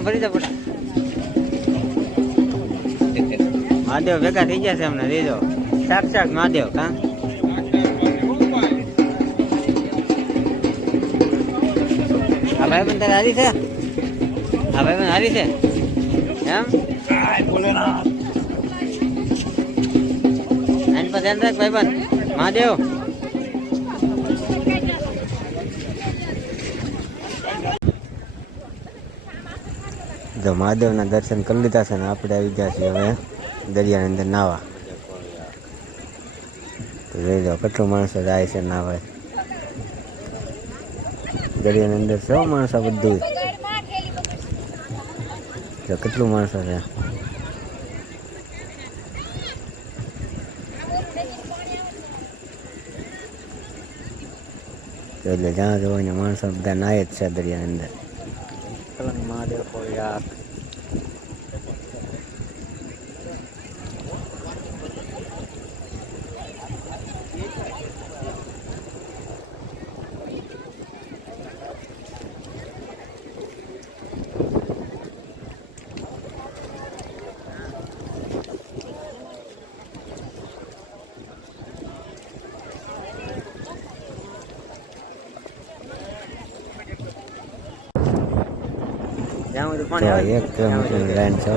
આમ ફરી જા ફટા મહાદેવ ભેગા થઈ ગયા છે અમને દેજો સાક્ષાત મહાદેવ કા આ ભાઈ પણ તારે હારી છે આ ભાઈ પણ હારી છે એમ આની પર ધ્યાન રાખ ભાઈ પણ મહાદેવ જો મહાદેવના દર્શન કરી લીધા છે ને આપણે આવી ગયા છીએ હવે દરિયાની અંદર નાવા તો જોઈ જાઓ કેટલું માણસો જાય છે નાવા દરિયાની અંદર 100 માણસો બધું જો કેટલું માણસો છે એટલે જ્યાં જોઈને માણસો બધા નાય જ છે દરિયાની અંદર મહાદેવ યાર એક કિલોમીટરની લાઈન છે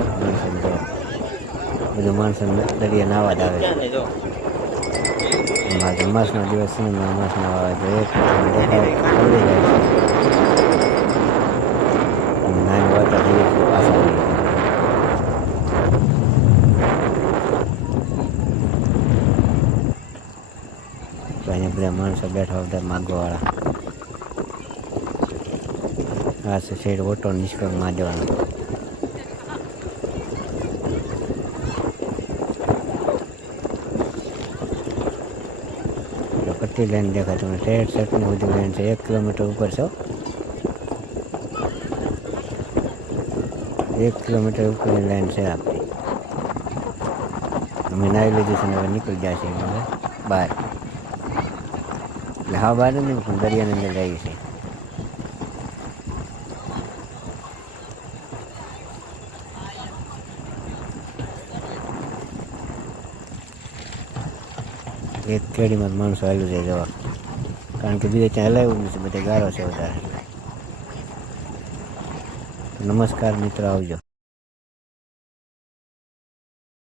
બધું માણસો દરિયા નાવા જ આવે છે માસનો દિવસ છે માસ નાવા આવે તો એક નાની વાતા જઈએ પાછા અહીંયા બધા માણસો બેઠા બધા માગવાવાળા આ છે સાઈડ ઓટો નિષ્કળ મહાદેવાનો કેટલી લાઈન દેખાય તમે 63 બધી લાઈન છે 1 કિલોમીટર ઉપર છો 1 કિલોમીટર ઉપરની લાઈન છે આપણી અમે નાવી લીધી છે ને હવે નીકળી જાય છે હવે બહાર એટલે હા બહાર નહીં પણ દરિયાની અંદર જઈએ છીએ એક કેડીમાં માણસો હાલું જાય જવા કારણ કે બીજે ત્યાં હલાવ્યું નથી બધે ગારો છે વધારે નમસ્કાર મિત્રો આવજો